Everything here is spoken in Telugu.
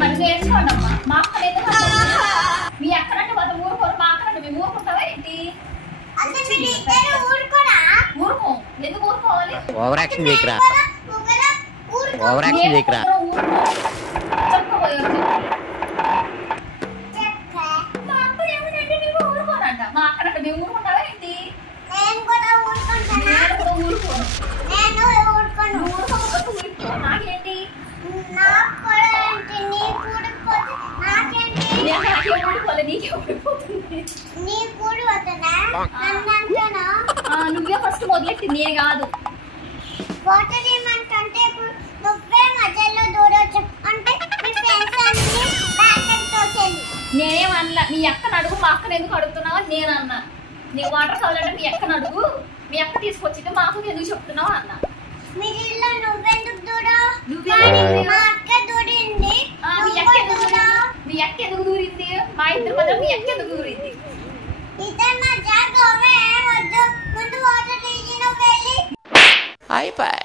మరి నేర్చుకోండమ్మా. మా అక్కలు ఎందుకు అంటారు? మీ అక్కనంటే వాళ్ళు ఊరుకోరు, మా అక్కనంటే మేము ఊరుకుంటావా ఏంటి? ఊరుకో. ఎందుకు ఊరుకోవాలి? ఓవర్ యాక్షన్ చేయకురా, ఓవర్ యాక్షన్ చేయకురా. మా అక్క ఏముందంటే మేము ఊరుకోనంట. మా అక్కనంటే మేము ఊరుకుంటావా ఏంటి? నేను కూడా ఊరుకోను. ఊరుకోకపోతే ఊరుకో. నాకేంటి? నాకేం ఊరుకోలే, నీకే ఊరిపోతుంది. నువ్వే ఫస్ట్ మొదలెట్టి, నేను కాదు. నేనేమన్నా నీ అక్కను అడుగు, మా అక్కను ఎందుకు అడుగుతున్నావా నేను అన్నా. నీ వాటర్ కావాలంటే మీ అక్కను అడుగు, మీ అక్క తీసుకొచ్చింది మాకు ఎందుకు చెప్తున్నావా అన్నా. మీ అక్క ఎందుకు దూరింది? మా ఇద్దరి మధ్య మీ అక్క ఎందుకు దూరింది? అయిపోయి